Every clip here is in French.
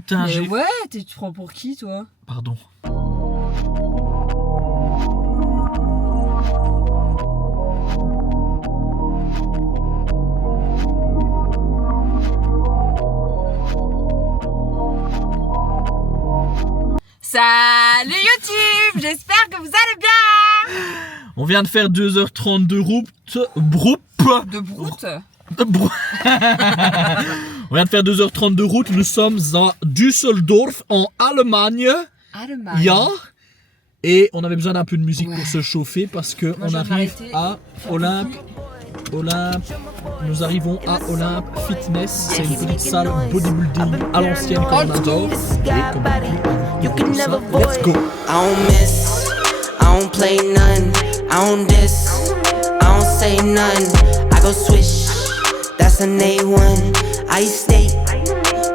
putain, Mais j'ai... ouais, tu te prends pour qui, toi? Pardon. Salut YouTube, j'espère que vous allez bien. On vient de faire 2h30 de route. De broute. On vient de faire 2h30 de route. Nous sommes à Düsseldorf, en Allemagne. Allemagne. Ja. Et on avait besoin d'un peu de musique Ouais. pour se chauffer parce que Moi, on je vais arrive m'arrêter. à Olympe. Nous arrivons à Olympe Fitness. C'est une petite salle bodybuilding à l'ancienne comme on adore. Et comme on dit, let's go. I don't miss, I don't play none, I don't diss, I don't say none. I go swish, that's an A1. I eat steak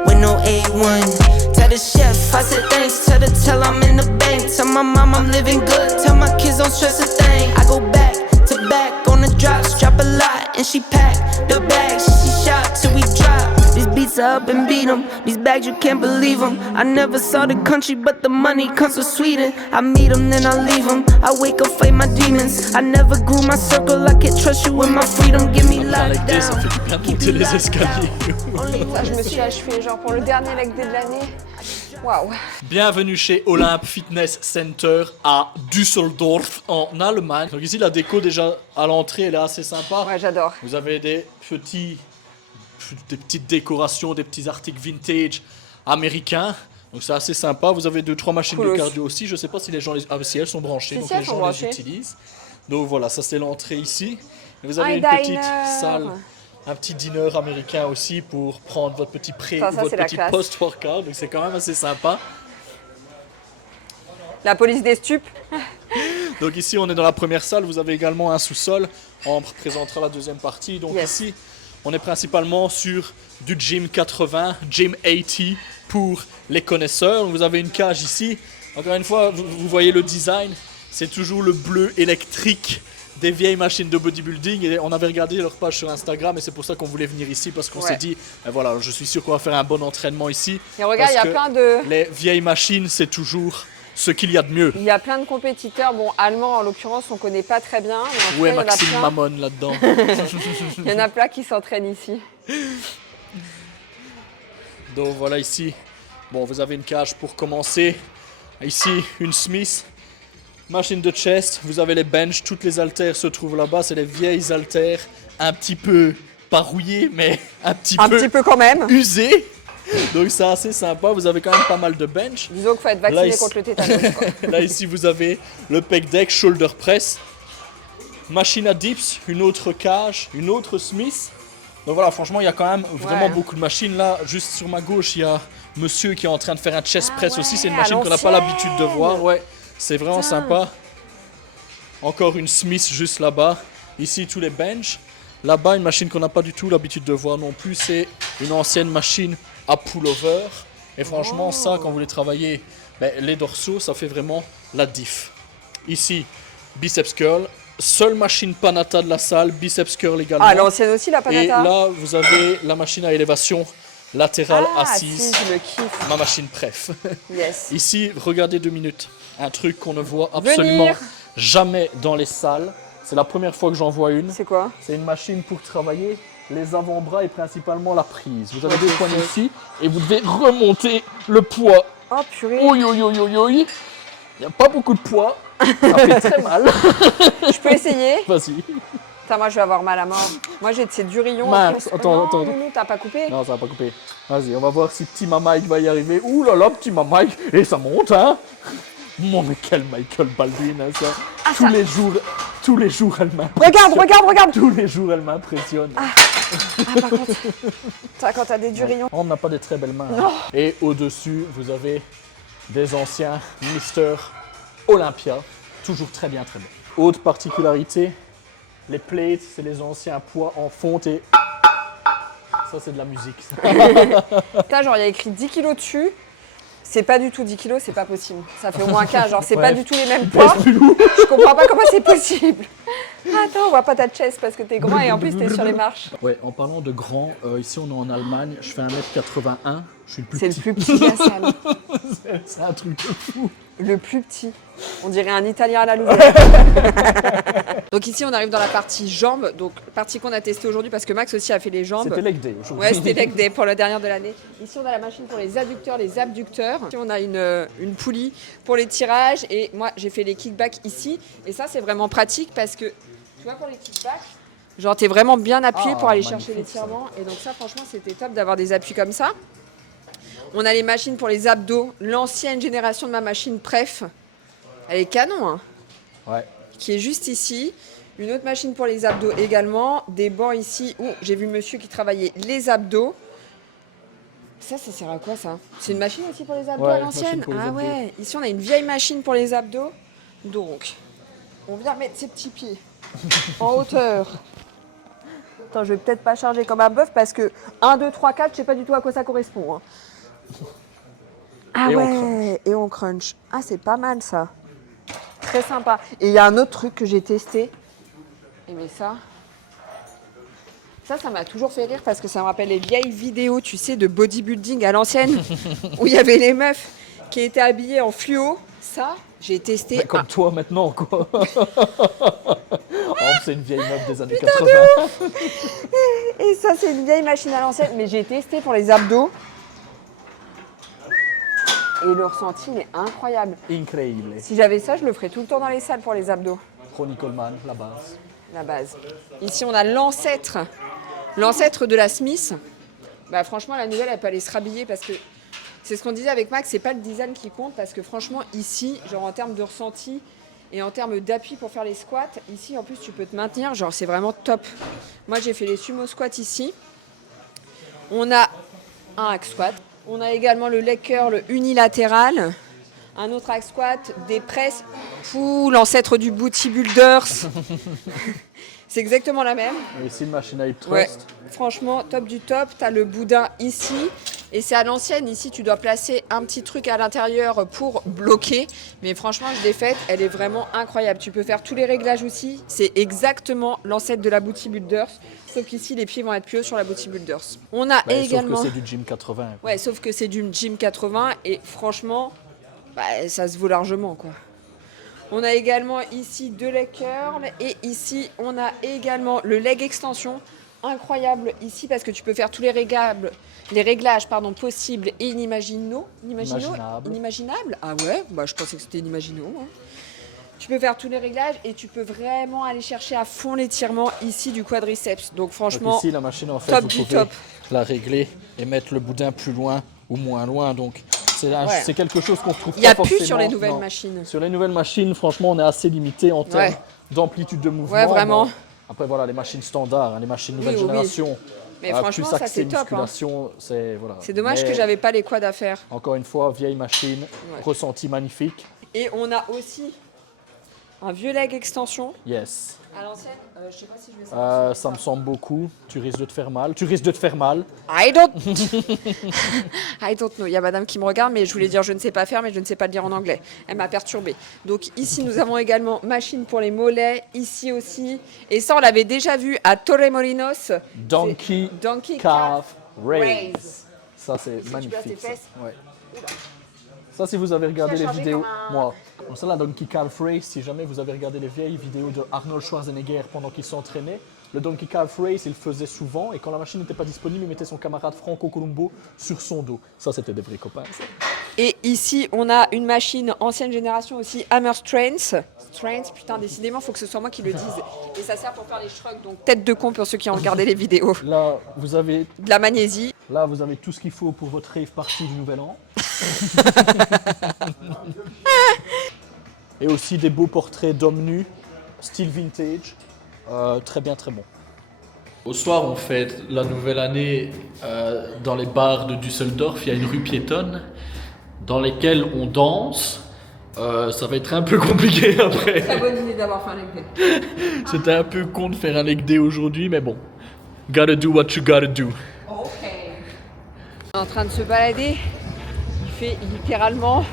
with no A1. Tell the chef, I said thanks. Tell I'm in the bank. Tell my mom I'm living good. Tell my kids don't stress a thing. I go back to back on the drops, drop a lot, and she pack the bags. She shot till we drop. These beats are up and beat 'em. These bags, you can't believe 'em. I never saw the country, but the money comes from Sweden. I meet 'em, then I leave 'em. I wake up, fight my demons. I never grew my circle, I can't trust you with my freedom. Give me Avec des, ça lockdown. fait du bien de monter les escaliers. Ça, je me suis achevée, genre pour le dernier leg day de l'année. Waouh! Bienvenue chez Olympe Fitness Center à Düsseldorf en Allemagne. Donc ici la déco déjà à l'entrée elle est assez sympa. Ouais, j'adore. Vous avez des petites décorations, des petits articles vintage américains. Donc c'est assez sympa. Vous avez 2-3 machines Cool. de cardio aussi. Je sais pas si les gens si elles sont branchées, Si, donc si, les elles sont gens branchées. les utilisent. Donc voilà, ça c'est l'entrée ici. Et vous avez Un une petite diner. salle, un petit dîner américain aussi pour prendre votre petit Ça, votre c'est la petit classe. post-workout. Donc c'est quand même assez sympa. La police des stupes. Donc ici on est dans la première salle, vous avez également un sous-sol, on représentera la deuxième partie. Donc Yes. ici on est principalement sur du gym 80, gym 80 pour les connaisseurs. Vous avez une cage ici, encore une fois vous voyez le design, c'est toujours le bleu électrique des vieilles machines de bodybuilding. Et on avait regardé leur page sur Instagram et c'est pour ça qu'on voulait venir ici parce qu'on Ouais. s'est dit, voilà, je suis sûr qu'on va faire un bon entraînement ici. Et regarde, il y a parce que plein de... les vieilles machines c'est toujours ce qu'il y a de mieux. Il y a plein de compétiteurs, bon, allemands en l'occurrence, on connaît pas très bien. Mais en Où est tout cas, Maxime il y en a plein. Mamon là-dedans? Il y en a plein qui s'entraînent ici. Donc voilà ici, bon vous avez une cage pour commencer, ici une Smith, machine de chest, vous avez les benches, toutes les haltères se trouvent là-bas, c'est les vieilles haltères, un petit peu pas rouillées mais un petit peu quand même. usées, donc c'est assez sympa, vous avez quand même pas mal de bench. Disons qu'il faut être Là, vacciné ici- contre le tétanos, quoi. Là ici vous avez le pec deck, shoulder press, machine à dips, une autre cage, une autre Smith. Donc voilà, franchement, il y a quand même vraiment Ouais. beaucoup de machines. Là, juste sur ma gauche, il y a monsieur qui est en train de faire un chest Ah press aussi. C'est une ouais, machine à qu'on n'a pas l'ancienne. l'habitude de voir. Ouais, c'est vraiment Putain. sympa. Encore une Smith juste là-bas. Ici, tous les bench. Là-bas, une machine qu'on n'a pas du tout l'habitude de voir non plus. C'est une ancienne machine à pullover. Et franchement, ça, quand vous voulez travailler les dorsaux, ça fait vraiment la diff. Ici, biceps curl. Seule machine Panata de la salle, biceps curl également. Ah, l'ancienne aussi, la Et panata. là, vous avez la machine à élévation latérale ah, assise, si, je le kiffe. ma machine préf. Yes. Ici, regardez 2 minutes. Un truc qu'on ne voit absolument Venir. jamais dans les salles. C'est la première fois que j'en vois une. C'est quoi? C'est une machine pour travailler les avant-bras et principalement la prise. Vous avez Ouais, deux c'est poignées fait. ici et vous devez remonter le poids. Oh, purée. Oui, oui, oui, oui, oui. Il n'y a pas beaucoup de poids. Ça fait très mal. Je peux essayer? Vas-y. Putain, moi, je vais avoir mal à mort. Moi, j'ai de ces durillons. en Mince, plus. attends, Non, attends. Nounou, t'as pas coupé? Non, ça va pas couper. Vas-y, on va voir si petit Mike va y arriver. Ouh là là, petit Mike. Et ça monte, hein. Mon, mais quel Michael Baldwin, hein, ça. Tous les jours, elle m'impressionne. Regarde. Tous les jours, elle m'impressionne. Ah, par contre, quand t'as des durillons. On n'a pas des très belles mains. hein. Et au-dessus, vous avez des anciens Mister Olympia. Toujours très bien, très bien. Autre particularité, les plates, c'est les anciens poids en fonte et... Ça, c'est de la musique. ça. Putain, genre, il y a écrit 10 kilos dessus. C'est pas du tout 10 kilos, c'est pas possible. Ça fait au moins 15, genre, c'est Ouais. pas du tout les mêmes poids. Je comprends pas comment c'est possible. Attends, on voit pas ta chest parce que t'es grand et en plus t'es sur les marches. Ouais, en parlant de grand, ici on est en Allemagne, je fais 1m81 Je suis le plus C'est le petit. plus petit de la salle. C'est un truc de fou. Le plus petit. On dirait un Italien à la Louvain. Donc ici, on arrive dans la partie jambes. Donc, partie qu'on a testée aujourd'hui parce que Max aussi a fait les jambes. C'était leg day aujourd'hui. Ouais, c'était leg day pour la dernière de l'année. Ici, on a la machine pour les adducteurs, les abducteurs. Ici, on a une poulie pour les tirages. Et moi, j'ai fait les kickbacks ici. Et ça, c'est vraiment pratique parce que, tu vois, pour les kickbacks, genre, t'es vraiment bien appuyé Ah, pour aller magnifique, chercher l'étirement. Et donc ça, franchement, c'était top d'avoir des appuis comme ça. On a les machines pour les abdos. L'ancienne génération de ma machine Pref. Elle est canon, hein. Ouais. Qui est juste ici. Une autre machine pour les abdos également. Des bancs ici où j'ai vu monsieur qui travaillait les abdos. Ça sert à quoi ça? C'est une machine aussi pour les abdos Ouais, à une l'ancienne? machine pour les Ah abdos. ouais. Ici, on a une vieille machine pour les abdos. Donc, on vient mettre ses petits pieds en hauteur. Attends, je vais peut-être pas charger comme un bœuf parce que 1, 2, 3, 4, je sais pas du tout à quoi ça correspond, hein. Ah Et on ouais, et on crunch. Ah, c'est pas mal ça. Très sympa. Et il y a un autre truc que j'ai testé. Mais ça m'a toujours fait rire parce que ça me rappelle les vieilles vidéos, tu sais, de bodybuilding à l'ancienne où il y avait les meufs qui étaient habillées en fluo. Ça, j'ai testé. Mais comme toi maintenant, quoi. Oh, c'est une vieille meuf des années 80. Et ça, c'est une vieille machine à l'ancienne. Mais j'ai testé pour les abdos. Et le ressenti, il est incroyable. Incroyable. Si j'avais ça, je le ferais tout le temps dans les salles pour les abdos. Ronnie Coleman, la base. La base. Ici, on a l'ancêtre de la Smith. Bah, franchement, la nouvelle, elle peut aller se rhabiller parce que c'est ce qu'on disait avec Max, c'est pas le design qui compte parce que franchement, ici, genre en termes de ressenti et en termes d'appui pour faire les squats, ici, en plus, tu peux te maintenir. Genre, c'est vraiment top. Moi, j'ai fait les sumo squats ici. On a un hack squat. On a également le leg curl unilatéral. Un autre hack squat, des presses. Fou, l'ancêtre du Booty Builders. C'est exactement la même. Et ici, une machine à hip Ouais, thrust. franchement, top du top. Tu as le boudin ici. Et c'est à l'ancienne. Ici, tu dois placer un petit truc à l'intérieur pour bloquer. Mais franchement, je l'ai faite. Elle est vraiment incroyable. Tu peux faire tous les réglages aussi. C'est exactement l'ancêtre de la Booty Builders. Sauf qu'ici, les pieds vont être plus hauts sur la Booty Builders. On a également... Sauf que c'est du Gym 80. Quoi. Ouais, sauf que c'est du Gym 80. Et franchement, bah, ça se vaut largement, quoi. On a également ici deux leg curls et ici on a également le leg extension, incroyable ici parce que tu peux faire tous les réglages possibles et inimaginables. Ah ouais, bah je pensais que c'était inimaginable. Hein. Tu peux faire tous les réglages et tu peux vraiment aller chercher à fond l'étirement ici du quadriceps. Donc franchement, donc ici la machine en fait top vous du pouvez top. la régler et mettre le boudin plus loin ou moins loin donc. C'est quelque chose qu'on trouve pas Il n'y a forcément. plus sur les nouvelles non. machines. Sur les nouvelles machines, franchement, on est assez limité en termes d'amplitude de mouvement. Ouais, vraiment. Bon, après, voilà, les machines standards, hein, les machines nouvelle Oui. génération. Mais franchement, plus ça c'est top. Hein. C'est voilà. C'est dommage Mais, que j'avais pas les quads à faire. Encore une fois, vieille machine, ressenti magnifique. Et on a aussi un vieux leg extension. Yes. À l'ancienne, je sais pas si je vais savoir. Ça me semble beaucoup. Tu risques de te faire mal. I don't know. Il y a madame qui me regarde, mais je voulais dire je ne sais pas faire, mais je ne sais pas le dire en anglais. Elle m'a perturbée. Donc ici, nous avons également machine pour les mollets. Ici aussi. Et ça, on l'avait déjà vu à Torremolinos. Donkey Calf Raise. Ça, c'est Tu magnifique. places tes Ça. fesses. Ouais. Ça, si vous avez regardé Tu as les chargé vidéos, comme un- moi. Donc ça, la Donkey Calf Race, si jamais vous avez regardé les vieilles vidéos de Arnold Schwarzenegger pendant qu'il s'entraînait, le Donkey Calf Race, il le faisait souvent et quand la machine n'était pas disponible, il mettait son camarade Franco Colombo sur son dos. Ça, c'était des vrais copains. Ça. Et ici, on a une machine ancienne génération aussi, Hammer Strength. Strength, putain, décidément, il faut que ce soit moi qui le dise. Et ça sert pour faire les shrugs, donc tête de con pour ceux qui ont regardé les vidéos. Là, vous avez De la magnésie. tout ce qu'il faut pour votre rave party du Nouvel An. Et aussi des beaux portraits d'hommes nus, style vintage. Très bien, très bon. Au soir, on fête la nouvelle année dans les bars de Düsseldorf. Il y a une rue piétonne dans lesquelles on danse. Ça va être un peu compliqué après. Très bonne idée d'avoir fait un leg day. C'était un peu con de faire un leg day aujourd'hui, mais bon. Gotta do what you gotta do. Ok. On est en train de se balader. Il fait littéralement...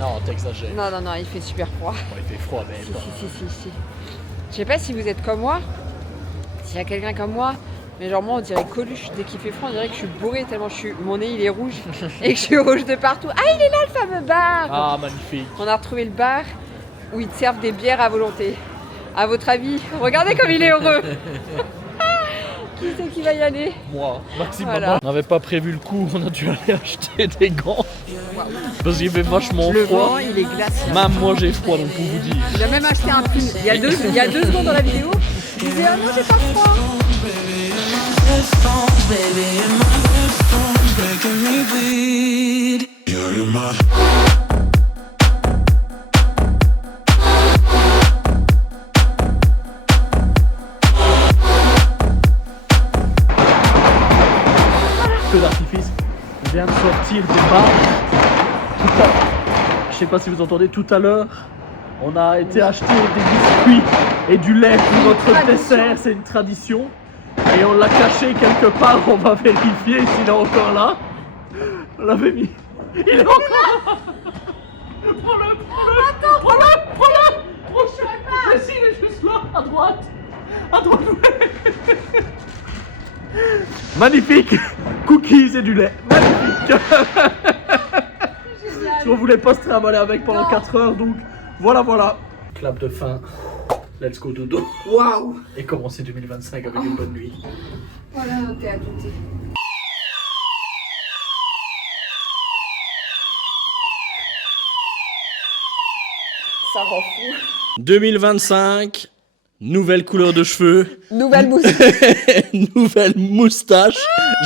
Non, t'exagères. Non, il fait super froid. Bon, il fait froid, mais bon. Si. Je sais pas si vous êtes comme moi. S'il y a quelqu'un comme moi, Mais genre moi on dirait Coluche, dès qu'il fait froid on dirait que je suis bourrée tellement mon nez il est rouge et que je suis rouge de partout. Ah il est là le fameux bar. Ah, magnifique. On a retrouvé le bar où ils te servent des bières à volonté. À votre avis, regardez comme il est heureux. Qui c'est qui va y aller? Moi, Maxime, Voilà. maman. On n'avait pas prévu le coup, on a dû aller acheter des gants. Parce qu'il fait vachement Le froid. vent il est glacial. Même moi j'ai froid, donc pour vous dire. Il a même acheté un pull. Il y a deux secondes dans la vidéo. Il disait ah non j'ai pas froid. Feu d'artifice vient de sortir des bars. Je sais pas si vous entendez, tout à l'heure, on a été acheter des biscuits et du lait pour notre dessert, c'est une tradition. Et on l'a caché quelque part, on va vérifier s'il est encore là. On l'avait mis. Il est encore là. Prends-le. Mais si, il est juste là, à droite. Ouais. Magnifique. Cookies et du lait. Magnifique. On voulait pas se trimballer avec pendant 4 heures, donc voilà. Clap de fin. Let's go dodo. Waouh. Et commencer 2025 avec une bonne nuit. Voilà, t'es à douter. Ça rend fou. 2025, nouvelle couleur de cheveux, Nouvelle mousse. nouvelle moustache.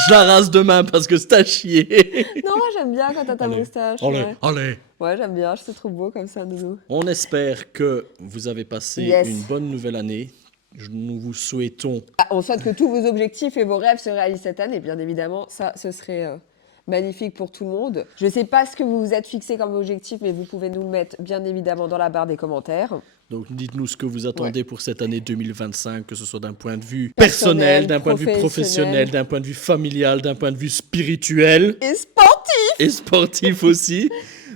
Je la rase demain parce que c'est à chier. Non, moi j'aime bien quand t'as ta moustache. Allez. Ouais, j'aime bien, je te trouve beau comme ça, Doudou. On espère que vous avez passé Yes. une bonne nouvelle année. Nous vous souhaitons. On souhaite que tous vos objectifs et vos rêves se réalisent cette année, bien évidemment. Ça, ce serait magnifique pour tout le monde. Je sais pas ce que vous vous êtes fixé comme objectif, mais vous pouvez nous le mettre, bien évidemment, dans la barre des commentaires. Donc dites-nous ce que vous attendez pour cette année 2025, que ce soit d'un point de vue personnel, d'un point de vue professionnel, d'un point de vue familial, d'un point de vue spirituel. Et sportif. Et sportif aussi.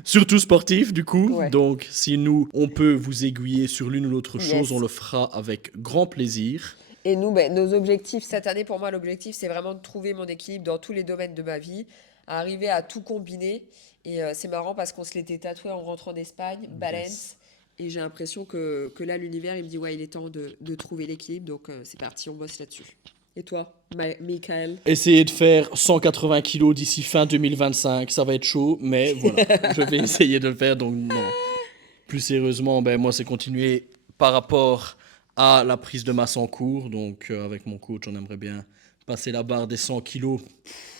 Surtout sportif du coup. Ouais. Donc si nous, on peut vous aiguiller sur l'une ou l'autre chose, Yes. on le fera avec grand plaisir. Et nous, nos objectifs cette année, pour moi, l'objectif, c'est vraiment de trouver mon équilibre dans tous les domaines de ma vie, à arriver à tout combiner. Et c'est marrant parce qu'on se l'était tatoué en rentrant d'Espagne, balance. Et j'ai l'impression que là, l'univers, il me dit, ouais, il est temps de trouver l'équilibre. Donc c'est parti, on bosse là-dessus. Et toi, Michael? Essayez de faire 180 kilos d'ici fin 2025, ça va être chaud, mais voilà, je vais essayer de le faire, donc non. Plus sérieusement, ben, moi c'est continuer par rapport à la prise de masse en cours, donc avec mon coach, on aimerait bien passer la barre des 100 kilos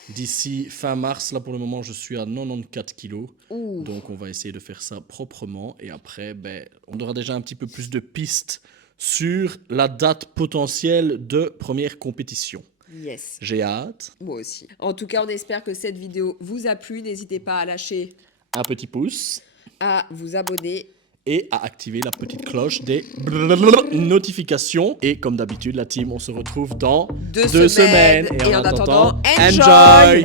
d'ici fin mars. Là pour le moment, je suis à 94 kilos, donc on va essayer de faire ça proprement, et après, ben, on aura déjà un petit peu plus de pistes sur la date potentielle de première compétition. Yes. J'ai hâte. Moi aussi. En tout cas, on espère que cette vidéo vous a plu. N'hésitez pas à lâcher, Un petit pouce à vous abonner. et à activer la petite cloche des notifications. Et comme d'habitude, la team, on se retrouve dans 2 semaines. Et en attendant, enjoy.